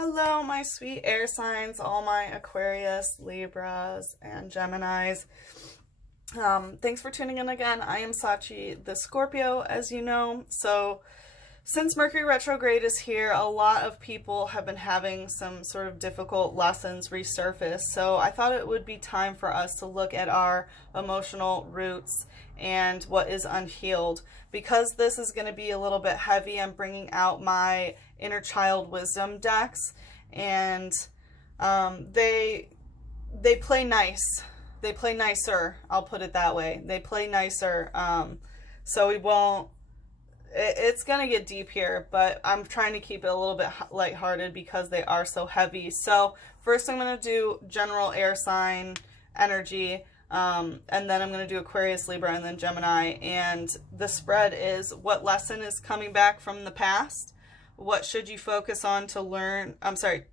Hello, my sweet air signs, all my Aquarius, Libras, and Geminis. Thanks for tuning in again. I am Sachi, the Scorpio, as you know. So, since Mercury Retrograde is here, a lot of people have been having some sort of difficult lessons resurface. So, I thought it would be time for us to look at our emotional roots and what is unhealed. Because this is going to be a little bit heavy, I'm bringing out my inner child wisdom decks, and they play nice. They play nicer, I'll put it that way. They play nicer, so we won't, it's going to get deep here, but I'm trying to keep it a little bit lighthearted because they are so heavy. So first I'm going to do general air sign energy, and then I'm going to do Aquarius, Libra, and then Gemini. And the spread is what lesson is coming back from the past, what should you focus on to learn,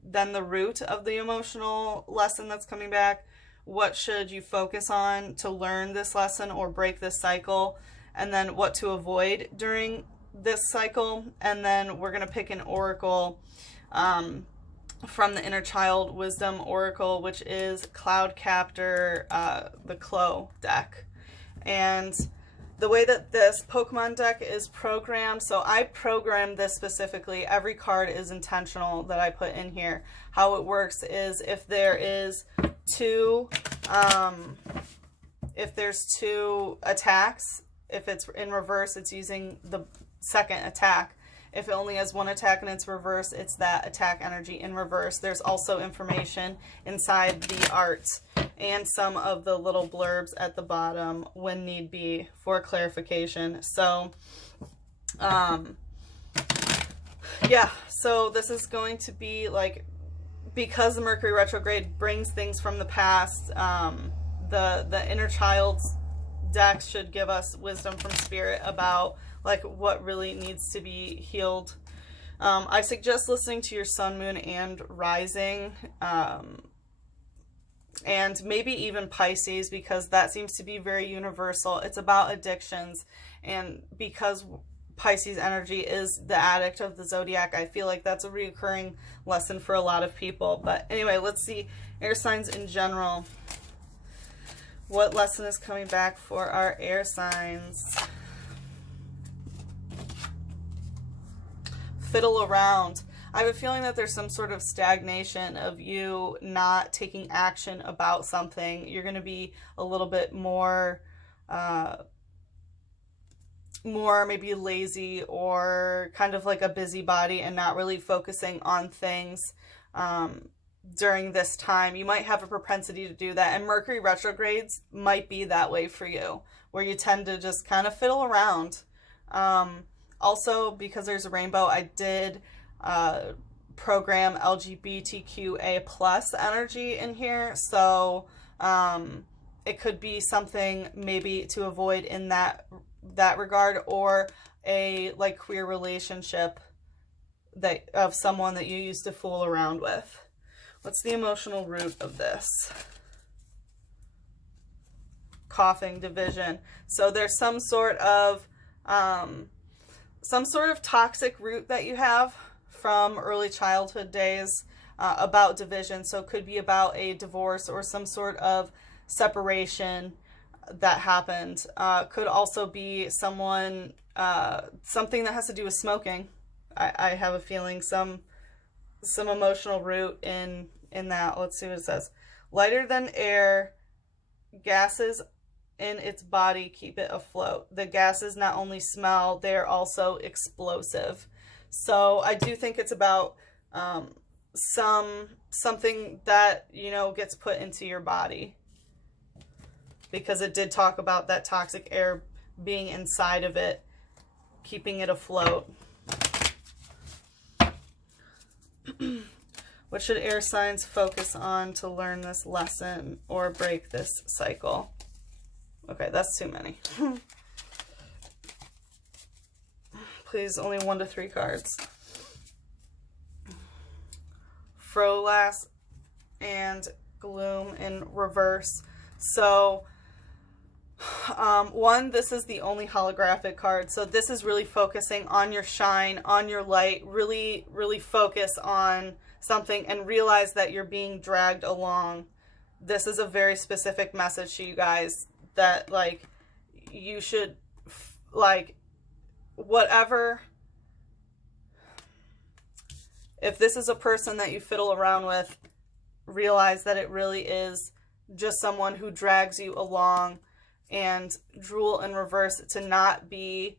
then the root of the emotional lesson that's coming back, what should you focus on to learn this lesson or break this cycle, and then what to avoid during this cycle. And then we're going to pick an oracle from the Inner Child Wisdom Oracle, which is Cloud Captor, the Clo deck. And the way that this Pokemon deck is programmed, so I programmed this specifically. Every card is intentional that I put in here. How it works is if there's two attacks, if it's in reverse, it's using the second attack. If it only has one attack and it's reverse, it's that attack energy in reverse. There's also information inside the art and some of the little blurbs at the bottom when need be for clarification. So, yeah, so this is going to be like, because the Mercury retrograde brings things from the past, the inner child's deck should give us wisdom from spirit about like what really needs to be healed. I suggest listening to your sun, moon, and rising, and maybe even Pisces, because that seems to be very universal. It's about addictions, and because Pisces energy is the addict of the zodiac, I feel like that's a recurring lesson for a lot of people. But anyway, let's see air signs in general. What lesson is coming back for our air signs? Fiddle around. I have a feeling that there's some sort of stagnation of you not taking action about something. You're going to be a little bit more maybe lazy or kind of like a busybody and not really focusing on things during this time. You might have a propensity to do that, and Mercury retrogrades might be that way for you, where you tend to just kind of fiddle around. Also, because there's a rainbow, I did program LGBTQA plus energy in here, so it could be something maybe to avoid in that regard, or a like queer relationship that of someone that you used to fool around with. What's the emotional root of this? Coughing, division. So there's some sort of toxic root that you have from early childhood days about division. So it could be about a divorce or some sort of separation that happened. Could also be something that has to do with smoking. I have a feeling some emotional root in that. Let's see what it says. Lighter than air, gases in its body keep it afloat. The gases not only smell, they're also explosive. So I do think it's about something that, you know, gets put into your body, because it did talk about that toxic air being inside of it, keeping it afloat. What should air signs focus on to learn this lesson or break this cycle? Okay, that's too many. Please, only 1 to 3 cards. Frolass and Gloom in reverse. So One, this is the only holographic card, so this is really focusing on your shine, on your light. Really, really focus on something and realize that you're being dragged along. This is a very specific message to you guys that, like, you should, like, whatever, if this is a person that you fiddle around with, realize that it really is just someone who drags you along. And drool in reverse, to not be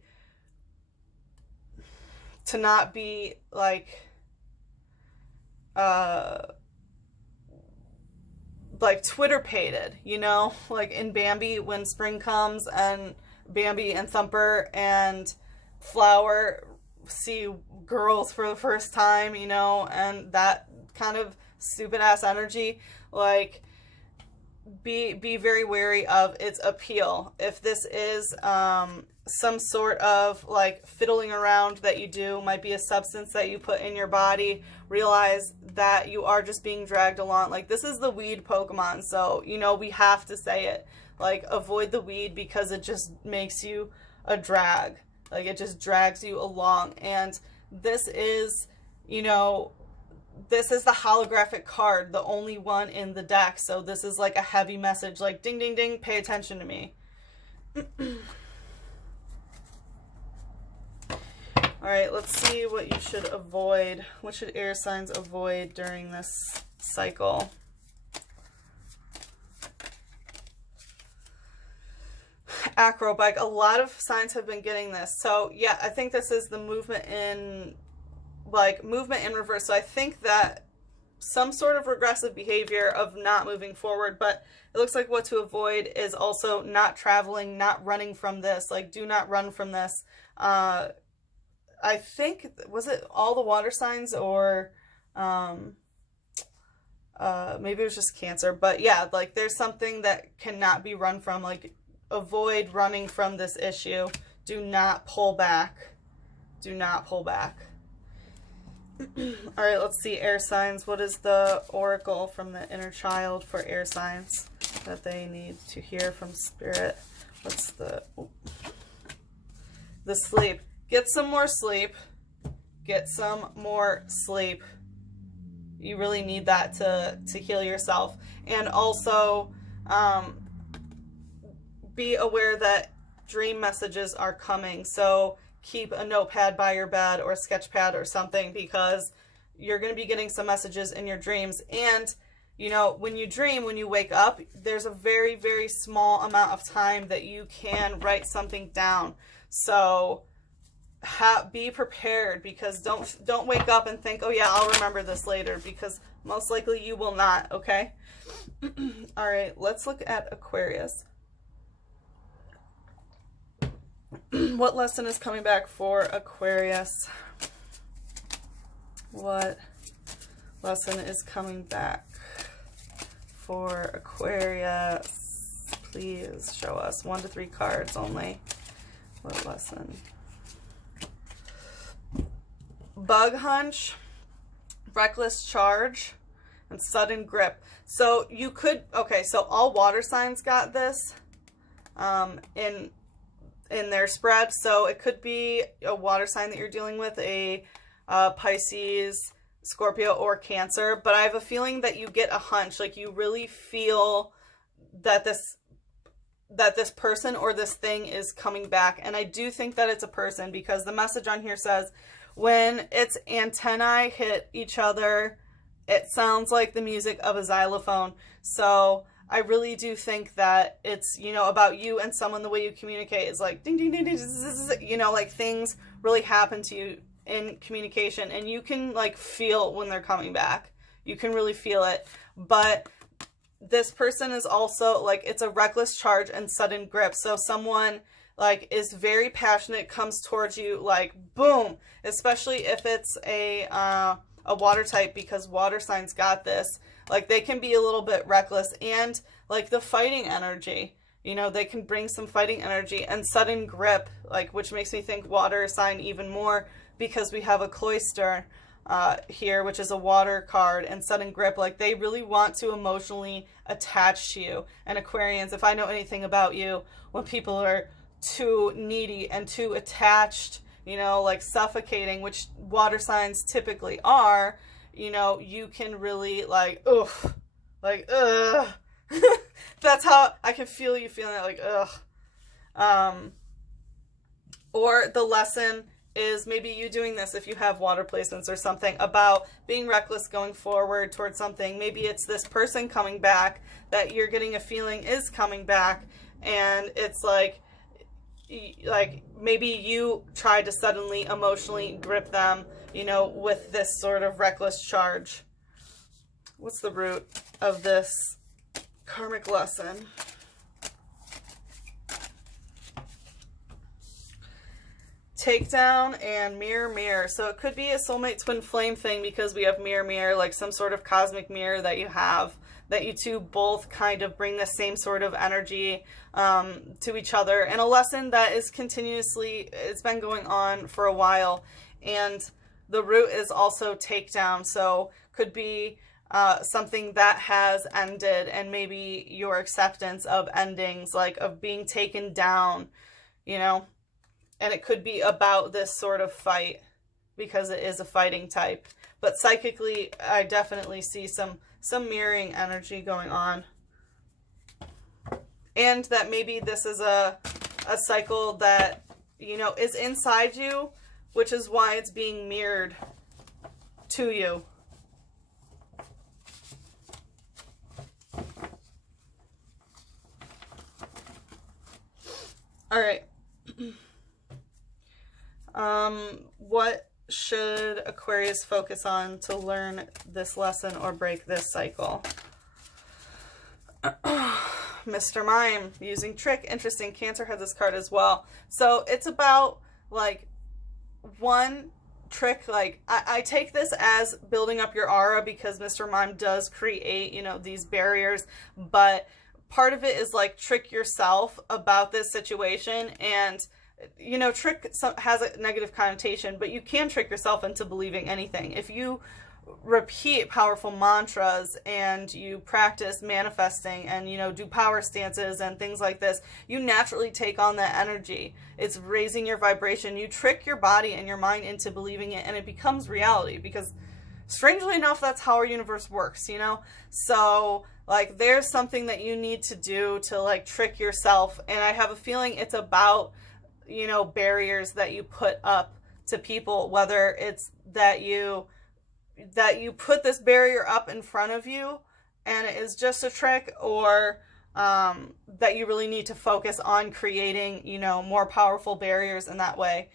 like Twitter pated, you know, like in Bambi when spring comes and Bambi and Thumper and Flower see girls for the first time, you know, and that kind of stupid ass energy. Like, be very wary of its appeal. If this is some sort of like fiddling around that you do, might be a substance that you put in your body, realize that you are just being dragged along. Like, this is the weed Pokemon, so, you know, we have to say it. Like, avoid the weed because it just makes you a drag. Like, it just drags you along. And this is, you know, this is the holographic card, the only one in the deck. So this is like a heavy message, like ding, ding, ding, pay attention to me. All right, let's see what you should avoid. What should air signs avoid during this cycle? Acrobike. A lot of signs have been getting this. So yeah, I think this is the movement in reverse. So I think that some sort of regressive behavior of not moving forward, but it looks like what to avoid is also not traveling, not running from this. Like, do not run from this. I think, was it all the water signs, or maybe it was just Cancer, but yeah, like there's something that cannot be run from. Like, avoid running from this issue. Do not pull back. Do not pull back. All right, let's see air signs. What is the oracle from the inner child for air signs that they need to hear from spirit? What's the sleep? Get some more sleep. Get some more sleep. You really need that to heal yourself. And also be aware that dream messages are coming. So keep a notepad by your bed or a sketch pad or something, because you're going to be getting some messages in your dreams. And, you know, when you dream, when you wake up, there's a very, very small amount of time that you can write something down. So be prepared, because don't wake up and think, oh yeah, I'll remember this later, because most likely you will not, okay? All right, let's look at Aquarius. What lesson is coming back for Aquarius? What lesson is coming back for Aquarius? Please show us 1 to 3 cards only. What lesson? Bug hunch, reckless charge, and sudden grip. So you could, okay, so all water signs got this in their spread. So it could be a water sign that you're dealing with, a Pisces, Scorpio, or Cancer. But I have a feeling that you get a hunch, like you really feel that this person or this thing is coming back. And I do think that it's a person, because the message on here says when its antennae hit each other, it sounds like the music of a xylophone. So I really do think that it's, you know, about you and someone. The way you communicate is like ding, ding, ding, ding, you know, like things really happen to you in communication, and you can like feel when they're coming back. You can really feel it. But this person is also like, it's a reckless charge and sudden grip. So someone like is very passionate, comes towards you like boom, especially if it's a water type, because water signs got this. Like, they can be a little bit reckless, and like the fighting energy, you know, they can bring some fighting energy and sudden grip, like, which makes me think water sign even more, because we have a cloister. here, which is a water card, and sudden grip. Like, they really want to emotionally attach to you. And Aquarians, if I know anything about you, when people are too needy and too attached, you know, like suffocating, which water signs typically are, you know, you can really like, ugh, like, ugh. That's how I can feel you feeling that, like, ugh. Or the lesson is maybe you doing this if you have water placements or something, about being reckless going forward towards something. Maybe it's this person coming back that you're getting a feeling is coming back, and it's like maybe you tried to suddenly emotionally grip them, you know, with this sort of reckless charge. What's the root of this karmic lesson? Takedown and mirror, mirror. So it could be a soulmate twin flame thing, because we have mirror, mirror, like some sort of cosmic mirror that you have, that you two both kind of bring the same sort of energy to each other. And a lesson that is continuously, it's been going on for a while. And the root is also takedown. So could be something that has ended, and maybe your acceptance of endings, like of being taken down, you know. And it could be about this sort of fight, because it is a fighting type. But psychically, I definitely see some mirroring energy going on. And that maybe this is a cycle that, you know, is inside you, which is why it's being mirrored to you. All right. What should Aquarius focus on to learn this lesson or break this cycle? Mr. Mime, using trick. Interesting. Cancer has this card as well. So it's about, like, one trick. Like, I take this as building up your aura, because Mr. Mime does create, you know, these barriers. But part of it is, like, trick yourself about this situation. And you know, trick has a negative connotation, but you can trick yourself into believing anything. If you repeat powerful mantras and you practice manifesting and, you know, do power stances and things like this, you naturally take on that energy. It's raising your vibration. You trick your body and your mind into believing it, and it becomes reality, because strangely enough, that's how our universe works, you know? So, like, there's something that you need to do to, like, trick yourself. And I have a feeling it's about, you know, barriers that you put up to people, whether it's that you put this barrier up in front of you and it is just a trick, or that you really need to focus on creating, you know, more powerful barriers in that way.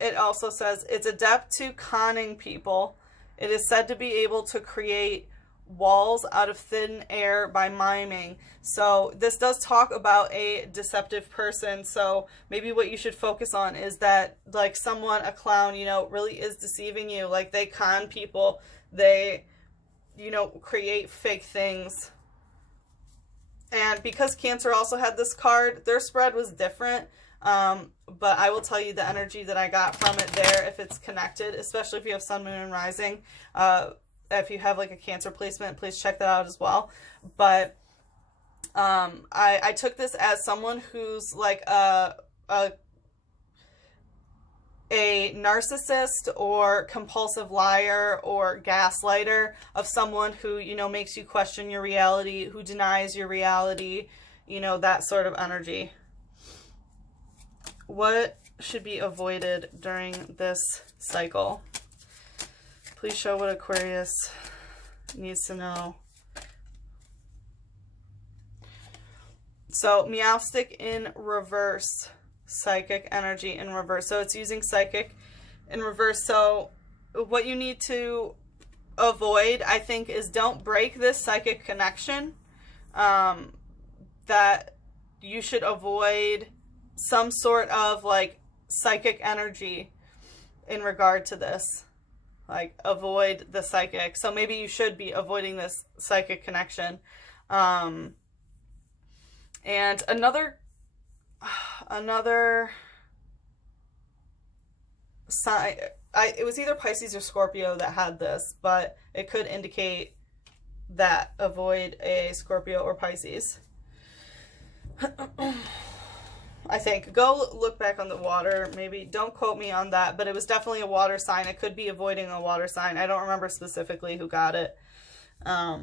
It also says it's adept to conning people. It is said to be able to create walls out of thin air by miming. So this does talk about a deceptive person. So maybe what you should focus on is that, like, someone, a clown, you know, really is deceiving you. Like, they con people. They, you know, create fake things. And because Cancer also had this card, their spread was different. But I will tell you the energy that I got from it there, if it's connected, especially if you have Sun, Moon, and Rising. If you have, like, a Cancer placement, please check that out as well. But I took this as someone who's, like, a narcissist or compulsive liar or gaslighter, of someone who, you know, makes you question your reality, who denies your reality, you know, that sort of energy. What should be avoided during this cycle? Please show what Aquarius needs to know. So, Meowstic in reverse, psychic energy in reverse. So it's using psychic in reverse. So what you need to avoid, I think, is don't break this psychic connection. That you should avoid some sort of, like, psychic energy in regard to this. Like, avoid the psychic. So maybe you should be avoiding this psychic connection. And another sign, it was either Pisces or Scorpio that had this, but it could indicate that avoid a Scorpio or Pisces. I think. Go look back on the water. Maybe don't quote me on that, but it was definitely a water sign. It could be avoiding a water sign. I don't remember specifically who got it. All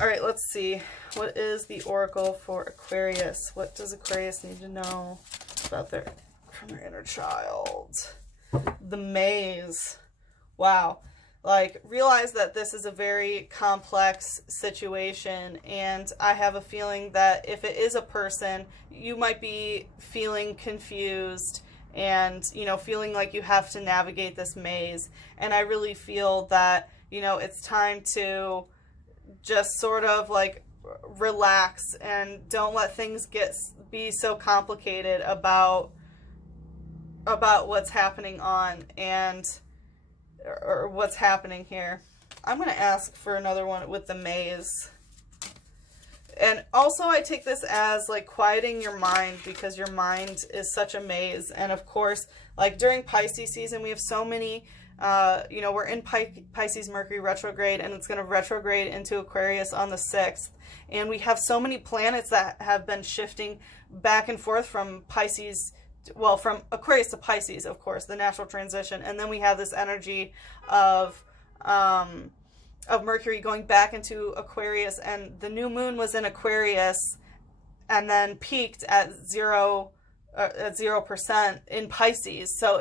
right, let's see. What is the oracle for Aquarius? What does Aquarius need to know about from their inner child? The maze. Wow. Like, realize that this is a very complex situation, and I have a feeling that if it is a person, you might be feeling confused and, you know, feeling like you have to navigate this maze. And I really feel that, you know, it's time to just sort of like relax and don't let things be so complicated about what's happening or what's happening here. I'm going to ask for another one with the maze. And also I take this as like quieting your mind, because your mind is such a maze. And of course, like during Pisces season, we have so many, you know, we're in Pisces Mercury retrograde, and it's going to retrograde into Aquarius on the 6th. And we have so many planets that have been shifting back and forth from Pisces, well, from Aquarius to Pisces, of course, the natural transition. And then we have this energy of Mercury going back into Aquarius, and the new moon was in Aquarius and then peaked at 0% in Pisces. So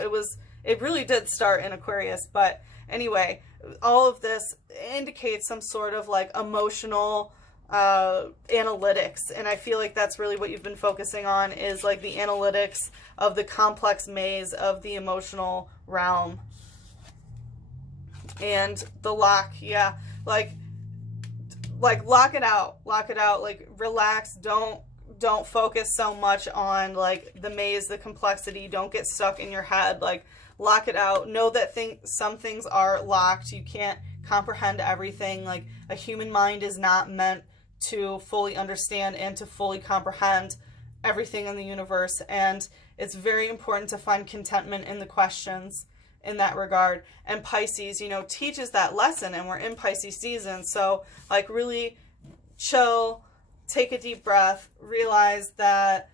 it really did start in Aquarius. But anyway, all of this indicates some sort of like emotional analytics, and I feel like that's really what you've been focusing on, is like the analytics of the complex maze of the emotional realm. And the lock, yeah, like lock it out, like relax, don't focus so much on like the maze, the complexity, don't get stuck in your head, like lock it out. Know that some things are locked, you can't comprehend everything. Like a human mind is not meant to fully understand and to fully comprehend everything in the universe, and it's very important to find contentment in the questions in that regard. And Pisces, you know, teaches that lesson, and we're in Pisces season, so like really chill, take a deep breath, realize that,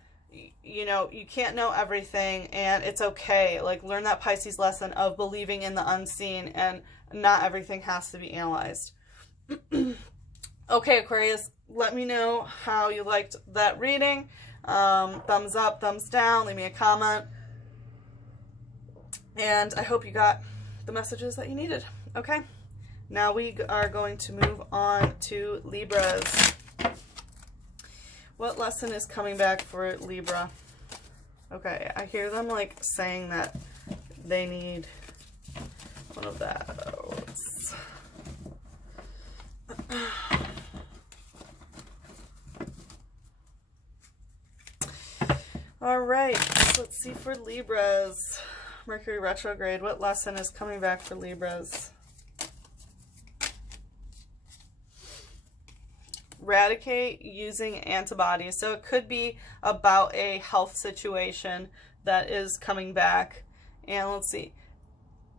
you know, you can't know everything, and it's okay. Like, learn that Pisces lesson of believing in the unseen, and not everything has to be analyzed. Okay, Aquarius, let me know how you liked that reading. Thumbs up, thumbs down, leave me a comment. And I hope you got the messages that you needed. Okay, now we are going to move on to Libras. What lesson is coming back for Libra? Okay, I hear them like saying that they need one of those. All right, let's see for Libras. Mercury retrograde, what lesson is coming back for Libras? Eradicate using antibodies. So it could be about a health situation that is coming back. And let's see.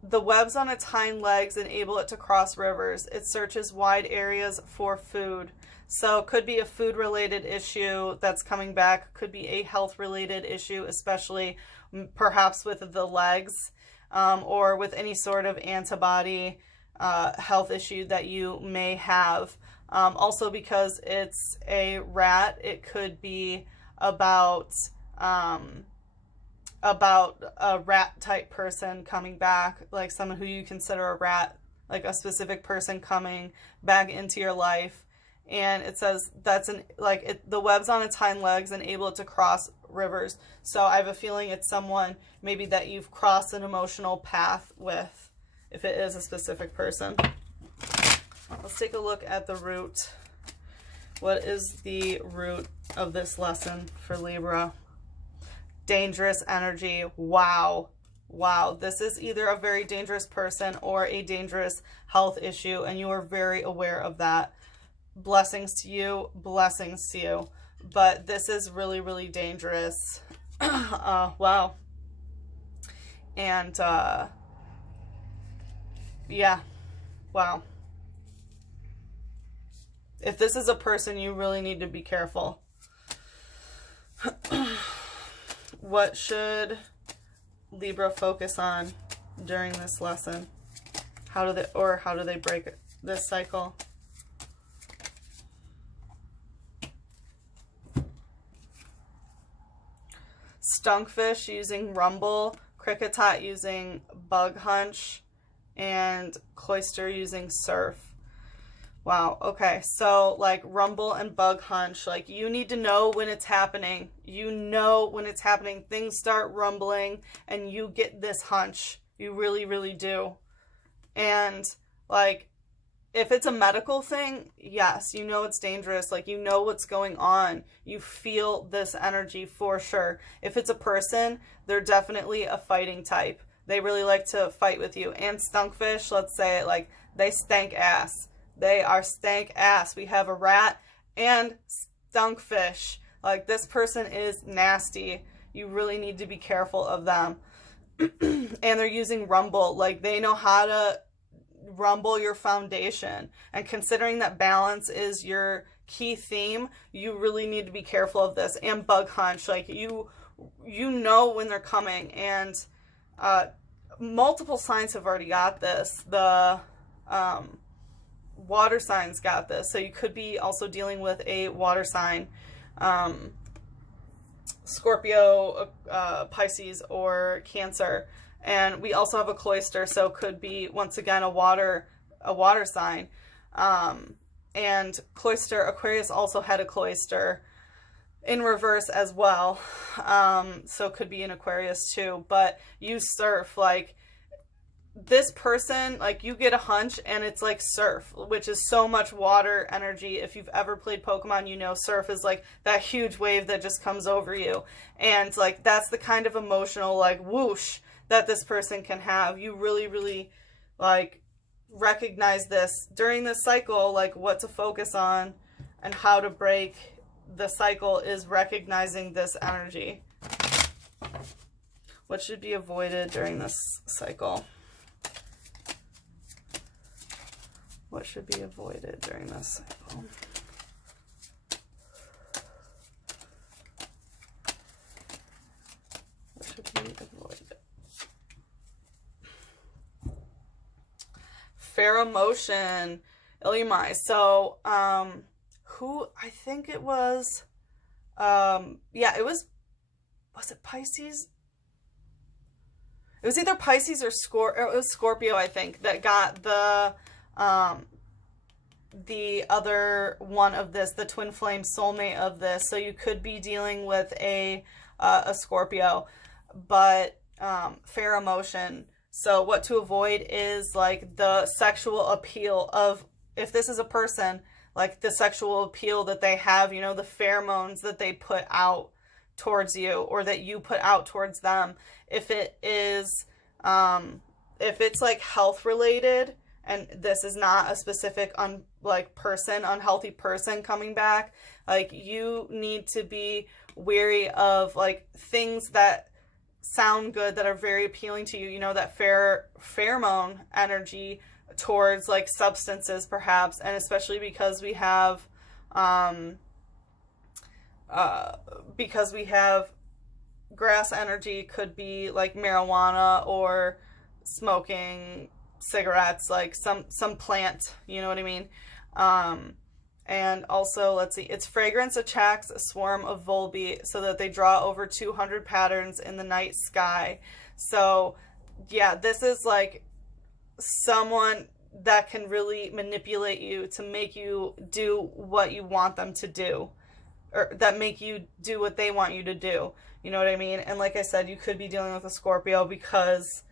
The webs on its hind legs enable it to cross rivers. It searches wide areas for food. So it could be a food-related issue that's coming back. Could be a health-related issue, especially perhaps with the legs, or with any sort of antibody health issue that you may have. Also, because it's a rat, it could be about a rat-type person coming back, like someone who you consider a rat, like a specific person coming back into your life. And it says that's the webs on its hind legs enable it to cross rivers. So I have a feeling it's someone maybe that you've crossed an emotional path with, if it is a specific person. Let's take a look at the root. What is the root of this lesson for Libra? Dangerous energy. Wow. Wow. This is either a very dangerous person or a dangerous health issue, and you are very aware of that. Blessings to you. Blessings to you. But this is really, really dangerous. Wow. And, yeah, wow. If this is a person, you really need to be careful. What should Libra focus on during this lesson? How do they break this cycle? Stunkfish using rumble, cricket tot using bug hunch, and cloister using surf. Wow, okay, so like rumble and bug hunch, like you need to know when it's happening. You know when it's happening. Things start rumbling and you get this hunch. You really, really do. And like if it's a medical thing, yes, you know it's dangerous. Like you know what's going on. You feel this energy for sure. If it's a person, they're definitely a fighting type. They really like to fight with you. And stunkfish, let's say it, like they stank ass. They are stank ass. We have a rat and stunkfish. Like this person is nasty. You really need to be careful of them. And they're using rumble. Like they know how to rumble your foundation. And considering that balance is your key theme, you really need to be careful of this. And bug hunch. Like you know when they're coming. And multiple signs have already got this. The water signs got this, so you could be also dealing with a water sign, Scorpio, Pisces, or Cancer. And we also have a cloister, so could be once again a water sign. And cloister, Aquarius also had a cloister in reverse as well, so could be an Aquarius too. But you surf, like this person, like you get a hunch and it's like surf, which is so much water energy. If you've ever played Pokemon, you know surf is like that huge wave that just comes over you. And like that's the kind of emotional like whoosh that this person can have. You really, really like recognize this during this cycle, like what to focus on and how to break the cycle is recognizing this energy. What should be avoided during this cycle? What should be avoided during this cycle? What should be avoided? Fair emotion, Ilumai. So, who, I think it was, yeah, it was it Pisces? It was either Pisces or it was Scorpio, I think, that got the other one of this, the twin flame soulmate of this. So you could be dealing with a Scorpio, but fair emotion. So what to avoid is like the sexual appeal of, if this is a person, like the sexual appeal that they have, you know, the pheromones that they put out towards you or that you put out towards them. If it is, if it's like health related, and this is not a specific unhealthy person coming back, like you need to be wary of like things that sound good, that are very appealing to you, you know, that pheromone energy towards like substances perhaps. And especially because we have grass energy, could be like marijuana or smoking cigarettes, like some plant, you know what I mean? And also, let's see, its fragrance attracts a swarm of volbeat so that they draw over 200 patterns in the night sky. So yeah, this is like someone that can really manipulate you to make you do what you want them to do, or that make you do what they want you to do. You know what I mean? And like I said, you could be dealing with a Scorpio because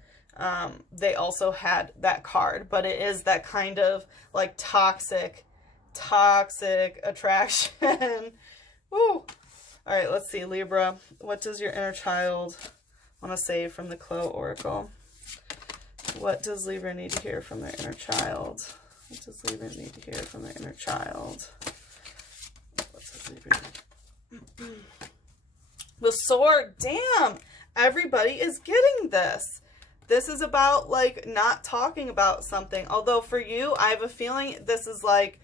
they also had that card, but it is that kind of like toxic attraction. Woo! All right, let's see, Libra. What does your inner child want to say from the Clo Oracle? What does Libra need to hear from their inner child? What does Libra need to hear from their inner child? What does Libra need? The sword. Damn! Everybody is getting this. this is about like not talking about something. Although for you, I have a feeling this is like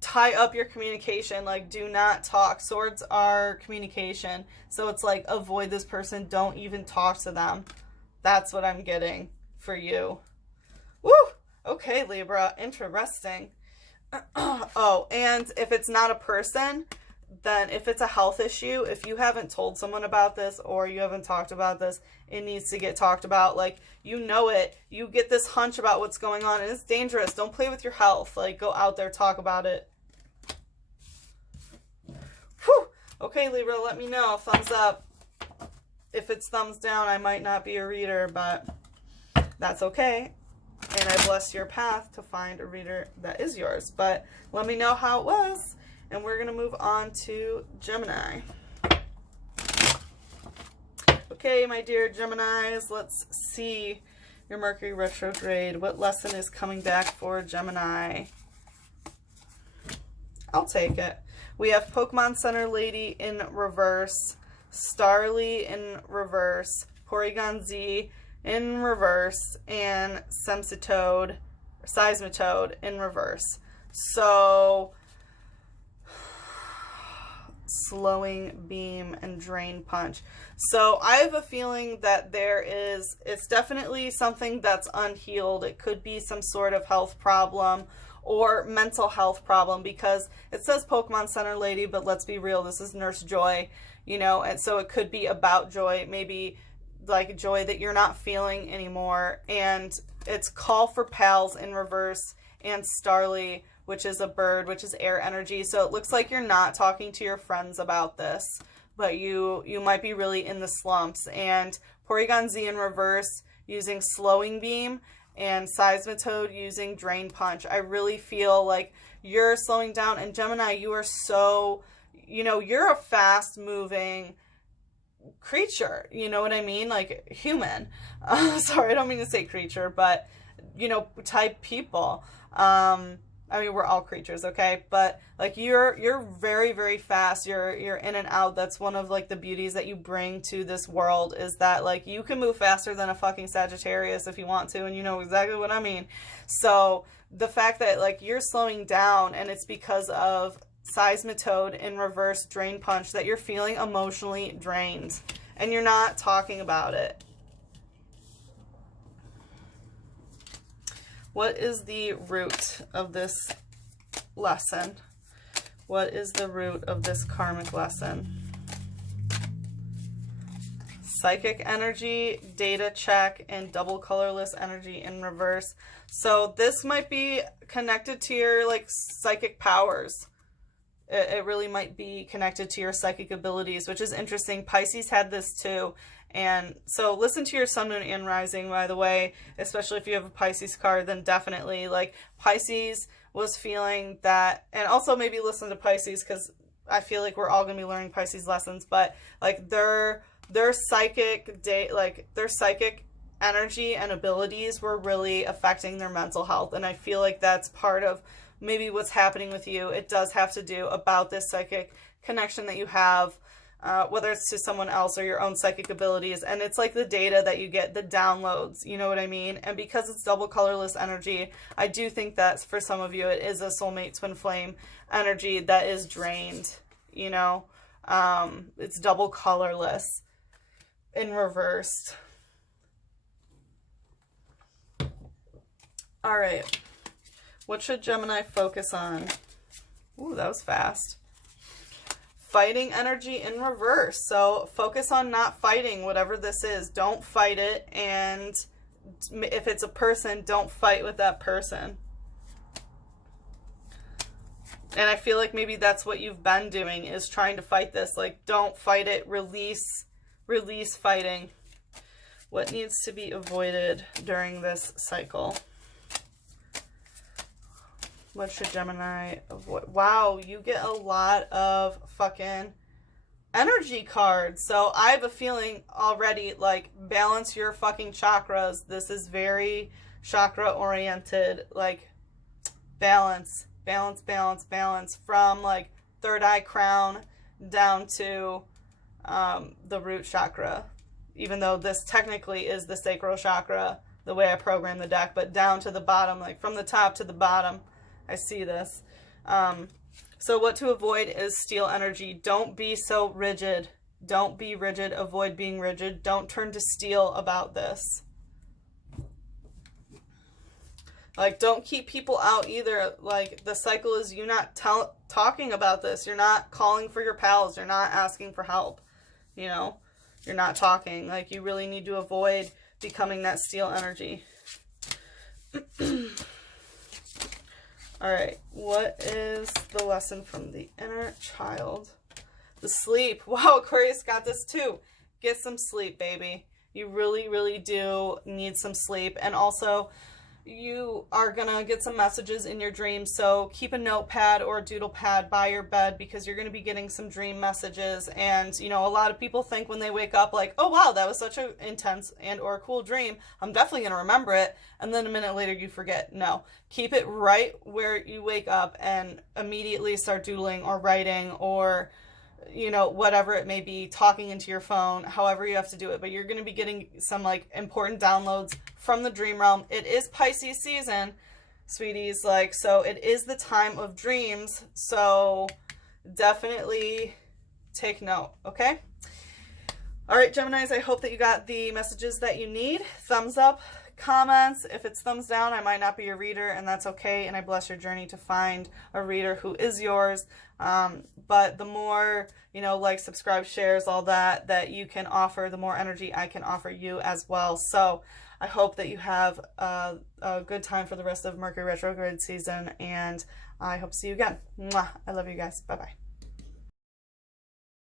tie up your communication, like do not talk. Swords are communication. So it's like avoid this person, don't even talk to them. That's what I'm getting for you. Woo! Okay, Libra, interesting. Oh, and if it's not a person, then if it's a health issue, if you haven't told someone about this or you haven't talked about this, it needs to get talked about. Like, you know it. You get this hunch about what's going on, and it's dangerous. Don't play with your health. Like, go out there, talk about it. Whew. Okay, Libra, let me know. Thumbs up. If it's thumbs down, I might not be a reader, but that's okay. And I bless your path to find a reader that is yours. But let me know how it was. And we're going to move on to Gemini. Okay, my dear Geminis, let's see your Mercury retrograde. What lesson is coming back for Gemini? I'll take it. We have Pokemon Center Lady in reverse, Starly in reverse, Porygon Z in reverse, and Seismitoad in reverse. So, slowing beam and drain punch. So I have a feeling that it's definitely something that's unhealed. It could be some sort of health problem or mental health problem, because it says Pokemon Center Lady, but let's be real, this is Nurse Joy, you know, and so it could be about joy, maybe like joy that you're not feeling anymore. And it's Call for Pals in reverse and Starly, which is a bird, which is air energy. So it looks like you're not talking to your friends about this, but you might be really in the slumps. And Porygon Z in reverse using Slowing Beam and Seismitoad using Drain Punch. I really feel like you're slowing down. And Gemini, you are so, you know, you're a fast moving creature. You know what I mean? Like human. Sorry, I don't mean to say creature, but, you know, type people. I mean, we're all creatures, okay? But like you're very, very fast. You're in and out. That's one of like the beauties that you bring to this world, is that like you can move faster than a fucking Sagittarius if you want to, and you know exactly what I mean. So the fact that like you're slowing down, and it's because of Seismitoad in reverse Drain Punch, that you're feeling emotionally drained and you're not talking about it. What is the root of this lesson? What is the root of this karmic lesson? Psychic energy, data check, and double colorless energy in reverse. So this might be connected to your like psychic powers. It really might be connected to your psychic abilities, which is interesting. Pisces had this too. And so listen to your sun, moon, and rising, by the way, especially if you have a Pisces card, then definitely like Pisces was feeling that. And also maybe listen to Pisces, because I feel like we're all going to be learning Pisces lessons, but like their psychic their psychic energy and abilities were really affecting their mental health. And I feel like that's part of maybe what's happening with you. It does have to do about this psychic connection that you have, whether it's to someone else or your own psychic abilities. And it's like the data that you get, the downloads, you know what I mean? And because it's double colorless energy, I do think that for some of you, it is a soulmate twin flame energy that is drained, you know? It's double colorless in reversed. All right. What should Gemini focus on? Ooh, that was fast. Fighting energy in reverse. So focus on not fighting whatever this is. Don't fight it. And if it's a person, don't fight with that person. And I feel like maybe that's what you've been doing, is trying to fight this. Like, don't fight it. Release fighting. What needs to be avoided during this cycle? What should Gemini avoid? Wow, you get a lot of fucking energy cards. So I have a feeling already, like, balance your fucking chakras. This is very chakra oriented. Like, balance, balance, balance, balance. From, like, third eye crown down to the root chakra. even though this technically is the sacral chakra, the way I program the deck, but down to the bottom, like from the top to the bottom, I see this. So what to avoid is steel energy. Don't be so rigid. Don't be rigid. Avoid being rigid. Don't turn to steel about this. Like, don't keep people out either. Like, the cycle is you not talking about this. You're not calling for your pals. You're not asking for help. You know, you're not talking. Like, you really need to avoid becoming that steel energy. All right, what is the lesson from the inner child? The sleep. Wow, Aquarius got this too. Get some sleep, baby. You really, really do need some sleep. And also, you are gonna get some messages in your dreams, so keep a notepad or a doodle pad by your bed, because you're gonna be getting some dream messages. And you know, a lot of people think when they wake up like, oh wow, that was such an intense and or cool dream, I'm definitely gonna remember it, and then a minute later you forget. No, keep it right where you wake up and immediately start doodling or writing, or you know, whatever it may be, talking into your phone, however you have to do it. But you're going to be getting some like important downloads from the dream realm. It is Pisces season, sweeties, like, so it is the time of dreams. So definitely take note, okay? All right, Geminis, I hope that you got the messages that you need. Thumbs up, comments. If it's thumbs down, I might not be your reader, and that's okay. And I bless your journey to find a reader who is yours. But the more, you know, like, subscribe, shares, all that you can offer, the more energy I can offer you as well. So I hope that you have a good time for the rest of Mercury retrograde season, and I hope to see you again. Mwah. I love you guys. Bye-bye.